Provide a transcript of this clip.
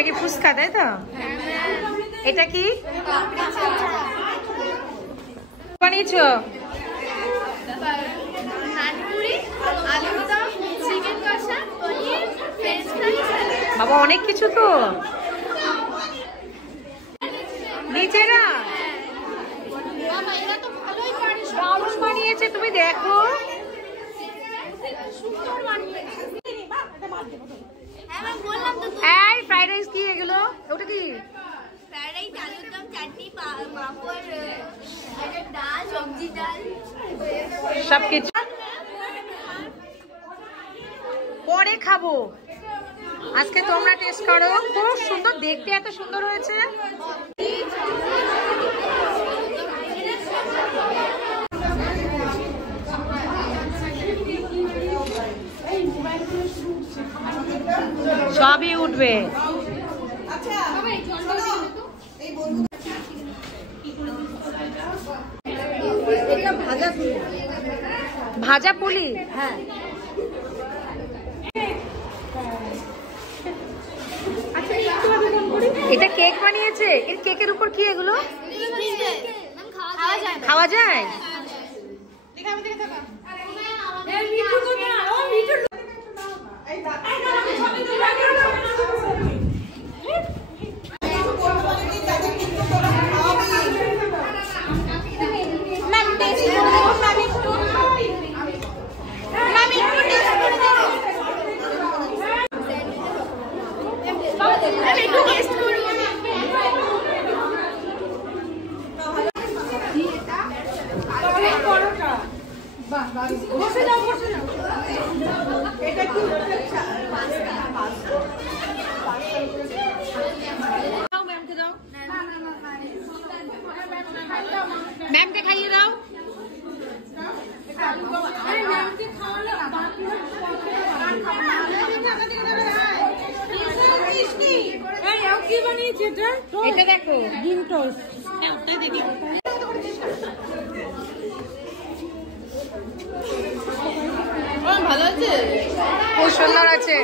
এটা কি ফুচকা তাই তো? এটা কি বানিয়েছো? বাবা অনেক কিছু তো নিজেরা দারুণ বানিয়েছে, তুমি দেখো। এই ফ্রাইড রাইস কি এগুলো? ওটা কি? ফ্রাইড রাইস, আলুর দম, চাটনি, পাঁপড়, ডাল, সবজি ডাল, সবকিছু পরে খাবো। আজকে তোমরা টেস্ট করো, খুব সুন্দর দেখতে, এত সুন্দর হয়েছে। সবই উঠবে। ভাজা পুলি, হ্যাঁ। এটা কেক বানিয়েছে। এর কেকের উপর কি এগুলো? খাওয়া যায়? ম্যামকে খাইয়ে দাও। এটা দেখো ডিম টোস্ট, ভালো আছে, খুব সুন্দর আছে।